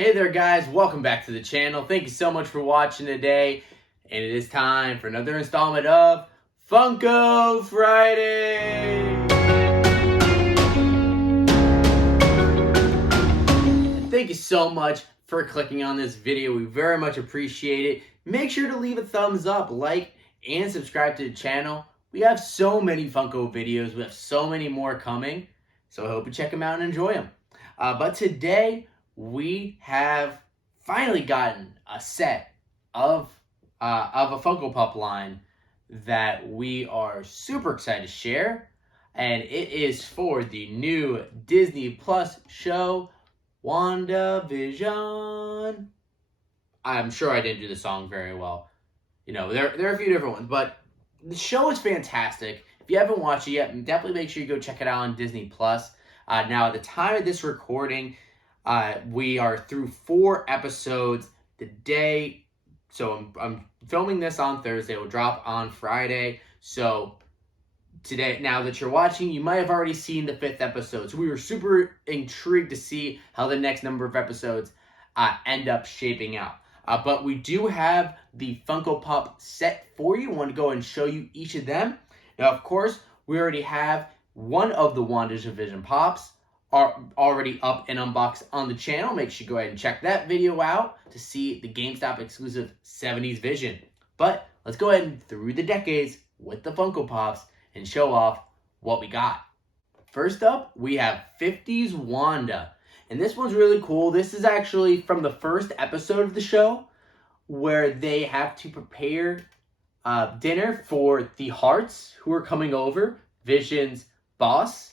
Hey there guys, welcome back to the channel. Thank you so much for watching today. And it is time for another installment of Funko Friday. And thank you so much for clicking on this video. We very much appreciate it. Make sure to leave a thumbs up, like, and subscribe to the channel. We have so many Funko videos. We have so many more coming. So I hope you check them out and enjoy them. But today, we have finally gotten a set of a Funko Pop line that we are super excited to share, and it is for the new Disney Plus show, WandaVision. I'm sure I didn't do the song very well. You know, there are a few different ones, but the show is fantastic. If you haven't watched it yet, definitely make sure you go check it out on Disney Plus. Now, at the time of this recording, we are through 4 episodes today. So I'm filming this on Thursday. It will drop on Friday. So today, now that you're watching, you might have already seen the 5th episode. So we were super intrigued to see how the next number of episodes end up shaping out. But we do have the Funko Pop set for you. I want to go and show you each of them. Now, of course, we already have one of the WandaVision Pops are already up and unboxed on the channel. Make sure you go ahead and check that video out to see the GameStop exclusive 70s Vision. But let's go ahead and through the decades with the Funko Pops and show off what we got. First up, we have 50s Wanda. And this one's really cool. This is actually from the first episode of the show where they have to prepare dinner for the Hearts who are coming over, Vision's boss.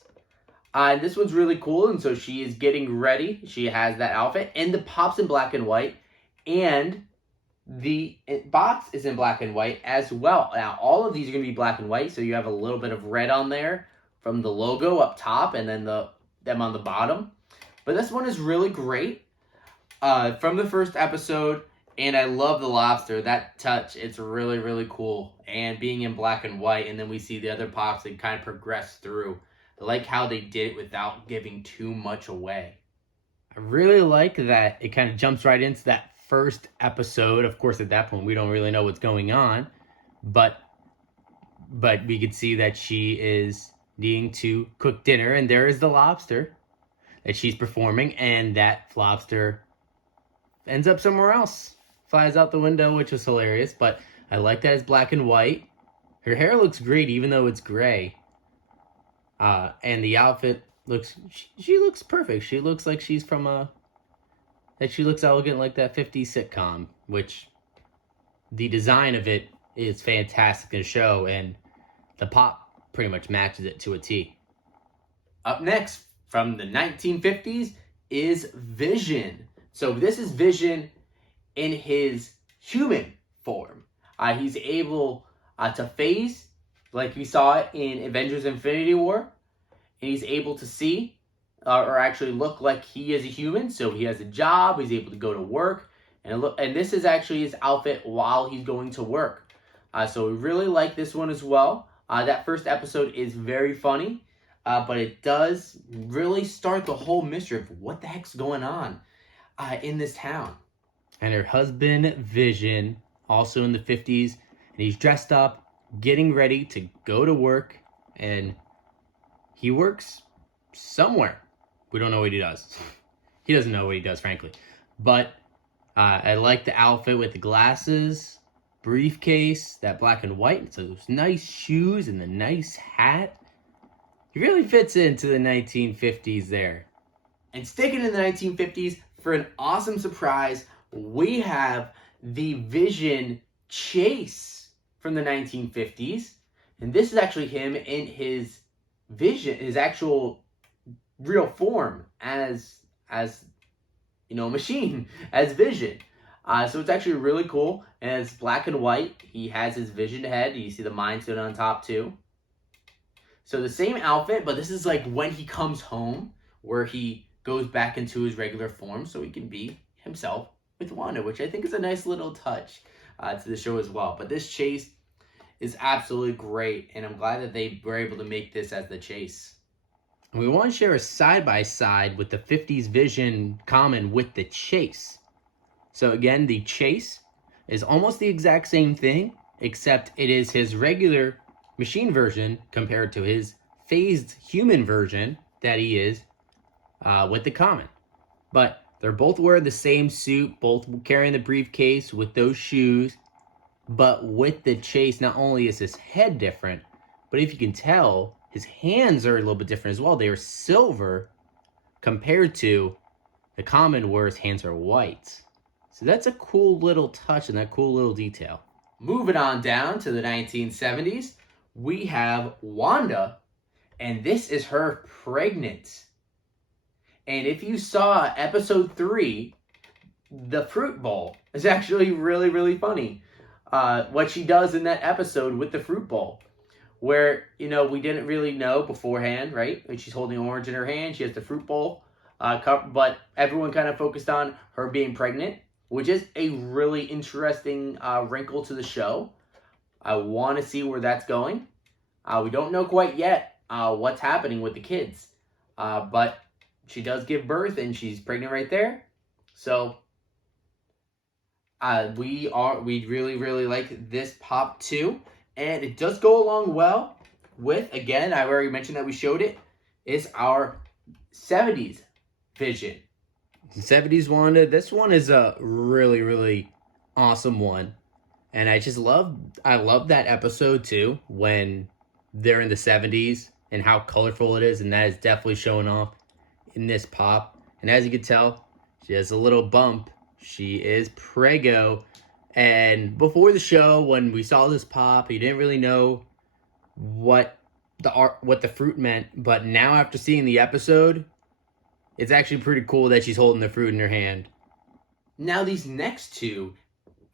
This one's really cool, and so she is getting ready. She has that outfit, and the Pop's in black and white, and the box is in black and white as well. Now, all of these are going to be black and white, so you have a little bit of red on there from the logo up top, and then them on the bottom. But this one is really great from the first episode, and I love the lobster. That touch, it's really, really cool. And being in black and white, and then we see the other Pops that kind of progress through. I like how they did it without giving too much away. I really like that it kind of jumps right into that first episode. Of course, at that point, we don't really know what's going on. But we could see that she is needing to cook dinner. And there is the lobster that she's performing. And that lobster ends up somewhere else. Flies out the window, which was hilarious. But I like that it's black and white. Her hair looks great, even though it's gray. And the outfit looks, she looks perfect. She looks like she's from she looks elegant like that 50s sitcom, which the design of it is fantastic in the show, and the pop pretty much matches it to a T. Up next, from the 1950s, is Vision. So this is Vision in his human form. He's able to phase, like we saw it in Avengers Infinity War. And he's able to see, or actually look like he is a human. So he has a job, he's able to go to work. And this is actually his outfit while he's going to work. So we really like this one as well. That first episode is very funny. But it does really start the whole mystery of what the heck's going on in this town. And her husband, Vision, also in the 50s. And he's dressed up, getting ready to go to work, and he works somewhere. We don't know what he does. He doesn't know what he does, frankly. But I like the outfit with the glasses, briefcase, that black and white. So those nice shoes and the nice hat. He really fits into the 1950s there. And sticking in the 1950s, for an awesome surprise, we have the Vision chase from the 1950s, and this is actually him in his vision, his actual real form as you know, machine, as Vision. So it's actually really cool, and it's black and white. He has his Vision head. You see the Mind Stone on top too. So the same outfit, but this is like when he comes home, where he goes back into his regular form, so he can be himself with Wanda, which I think is a nice little touch to the show as well. But this chase is absolutely great, and I'm glad that they were able to make this as the chase. And we want to share a side-by-side with the 50s Vision common with the Chase. So again, the Chase is almost the exact same thing, except it is his regular machine version compared to his phased human version that he is with the common. But they're both wearing the same suit, both carrying the briefcase with those shoes. But with the Chase, not only is his head different, but if you can tell, his hands are a little bit different as well. They are silver compared to the common where his hands are white. So that's a cool little touch and that cool little detail. Moving on down to the 1970s, we have Wanda, and this is her pregnant. And if you saw episode 3, the fruit bowl is actually really, really funny. What she does in that episode with the fruit bowl, where, you know, we didn't really know beforehand, right? And she's holding an orange in her hand. She has the fruit bowl, but everyone kind of focused on her being pregnant, which is a really interesting wrinkle to the show. I want to see where that's going. We don't know quite yet what's happening with the kids, but she does give birth and she's pregnant right there. So we really like this pop too, and it does go along well with, again, I already mentioned that we showed it, is our 70s Vision. 70s Wanda. This one is a really awesome one, and I love that episode too when they're in the 70s and how colorful it is, and that is definitely showing off in this pop. And as you can tell, she has a little bump. She is preggo. And before the show, when we saw this pop, you didn't really know what the fruit meant. But now, after seeing the episode, it's actually pretty cool that she's holding the fruit in her hand. Now, these next two,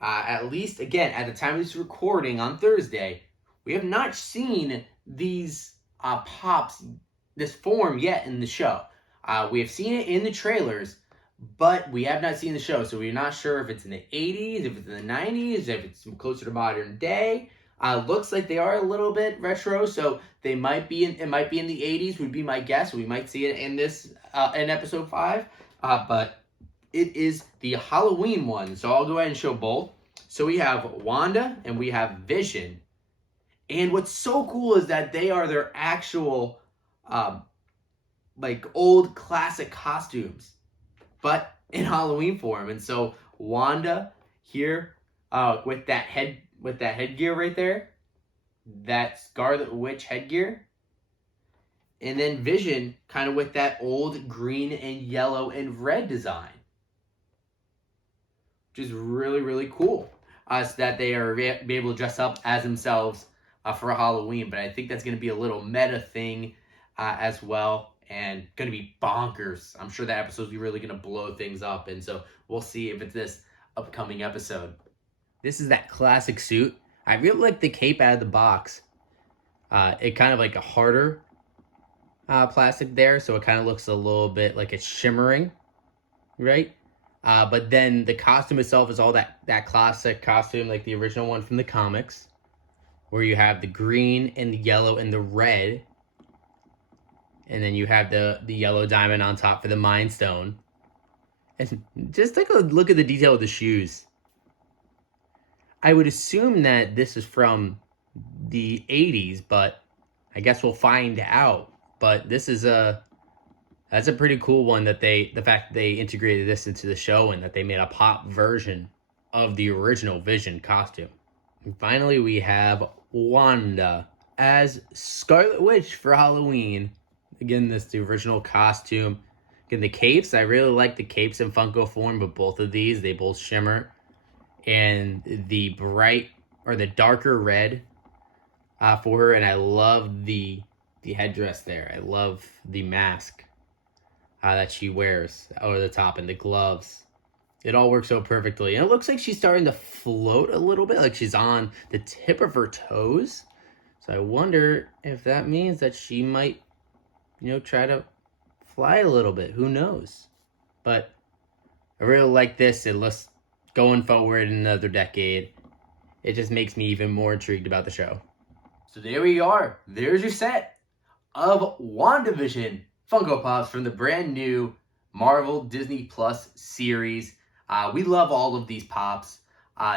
at least, again, at the time of this recording on Thursday, we have not seen these pops, this form yet in the show. We have seen it in the trailers, but we have not seen the show, so we're not sure if it's in the 80s, if it's in the 90s, if it's closer to modern day. Looks like they are a little bit retro, so it might be in the 80s would be my guess. We might see it in this in episode 5, but it is the Halloween one, so I'll go ahead and show both. So we have Wanda and we have Vision, and what's so cool is that they are their actual like old classic costumes, but in Halloween form. And so Wanda here with that headgear right there, that Scarlet Witch headgear, and then Vision kind of with that old green and yellow and red design, which is really cool. So that they are be able to dress up as themselves for Halloween. But I think that's going to be a little meta thing as well. And going to be bonkers. I'm sure that episode's really going to blow things up. And so we'll see if it's this upcoming episode. This is that classic suit. I really like the cape out of the box. It kind of like a harder plastic there. So it kind of looks a little bit like it's shimmering. Right? But then the costume itself is all that classic costume, like the original one from the comics, where you have the green and the yellow and the red. And then you have the yellow diamond on top for the Mind Stone. And just take a look at the detail of the shoes. I would assume that this is from the 80s, but I guess we'll find out. But this is that's a pretty cool one, that the fact that they integrated this into the show and that they made a pop version of the original Vision costume. And finally, we have Wanda as Scarlet Witch for Halloween. Again, the original costume. Again, the capes, I really like the capes in Funko form, but both of these, they both shimmer. And the bright, or the darker red for her, and I love the headdress there. I love the mask that she wears over the top, and the gloves. It all works so perfectly. And it looks like she's starting to float a little bit, like she's on the tip of her toes. So I wonder if that means that she might, try to fly a little bit. Who knows? But I really like this. It looks, going forward in another decade, it just makes me even more intrigued about the show. So there we are. There's your set of WandaVision Funko Pops from the brand new Marvel Disney Plus series. We love all of these pops.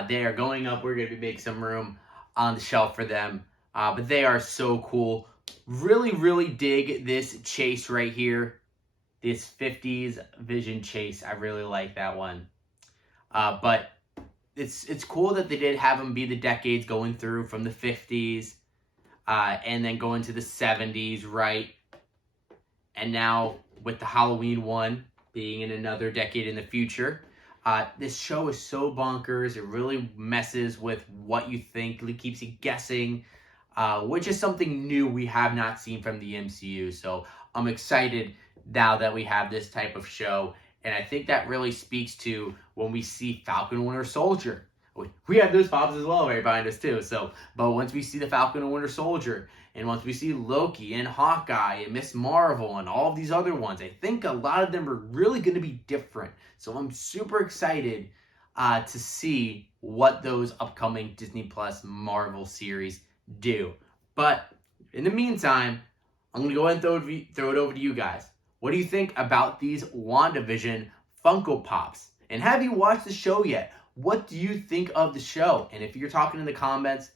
They are going up. We're going to be making some room on the shelf for them. But they are so cool. Really, really dig this chase right here. This 50s Vision chase. I really like that one. But it's cool that they did have them be the decades going through from the 50s and then going to the 70s, right? And now with the Halloween one being in another decade in the future. This show is so bonkers. It really messes with what you think. It keeps you guessing, which is something new we have not seen from the MCU. So I'm excited now that we have this type of show. And I think that really speaks to when we see Falcon and Winter Soldier. We have those pops as well right behind us too. But once we see the Falcon and Winter Soldier, and once we see Loki and Hawkeye and Miss Marvel and all of these other ones, I think a lot of them are really going to be different. So I'm super excited to see what those upcoming Disney Plus Marvel series do. But in the meantime, I'm going to go ahead and throw it over to you guys. What do you think about these WandaVision Funko Pops? And have you watched the show yet? What do you think of the show? And if you're talking in the comments,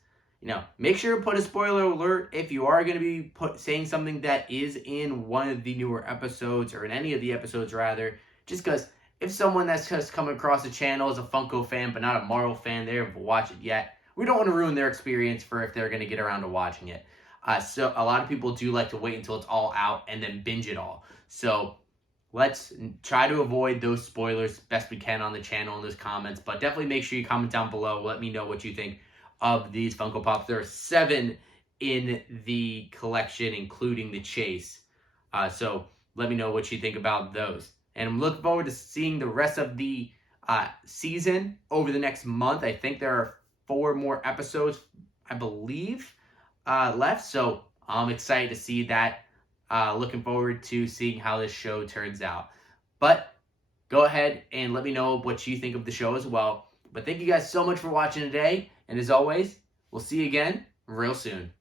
make sure to put a spoiler alert if you are going to be saying something that is in one of the newer episodes, or in any of the episodes rather, just because if someone that's just come across the channel is a Funko fan but not a Marvel fan, they haven't watched it yet, we don't want to ruin their experience for if they're going to get around to watching it. So a lot of people do like to wait until it's all out and then binge it all. So let's try to avoid those spoilers best we can on the channel in those comments. But definitely make sure you comment down below. Let me know what you think of these Funko Pops. There are 7 in the collection, including the chase. So let me know what you think about those. And I'm looking forward to seeing the rest of the season over the next month. I think there are 4 more episodes, I believe, left. So I'm excited to see that. Looking forward to seeing how this show turns out. But go ahead and let me know what you think of the show as well. But thank you guys so much for watching today. And as always, we'll see you again real soon.